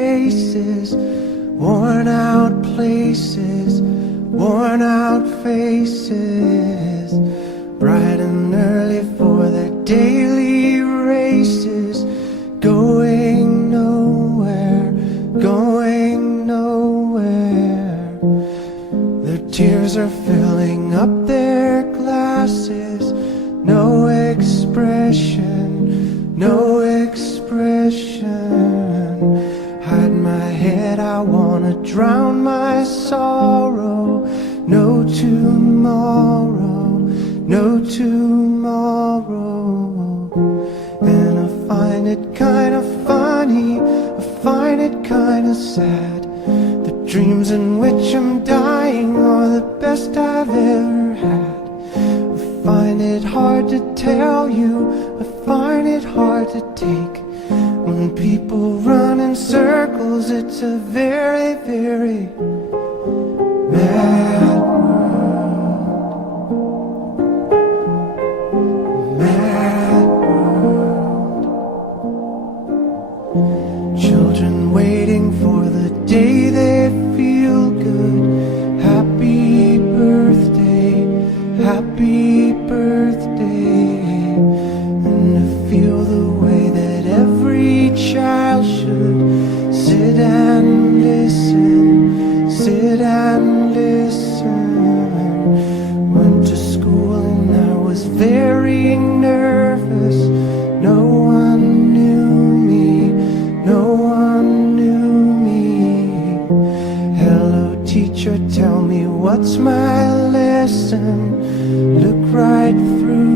faces, worn out places, worn out faces, bright and early for their daily races, going nowhere, going nowhere. Their tears are filling up their glasses, no expression, no expression. Hide my head, I wanna drown my sorrow. No tomorrow, no tomorrow. And I find it kinda funny, I find it kinda sad. The dreams in which I'm dying are the best I've ever had. I find it hard to tell you, I find it hard to take. When people run in circles, it's a very, very mad world. Mad world. Children waiting for the day they feel good. Happy birthday, happy birthday. And to feel the way that every child should sit and listen, sit and listen. Went to school and I was very nervous. No one knew me, no one knew me. Hello teacher, tell me what's my lesson. Look right through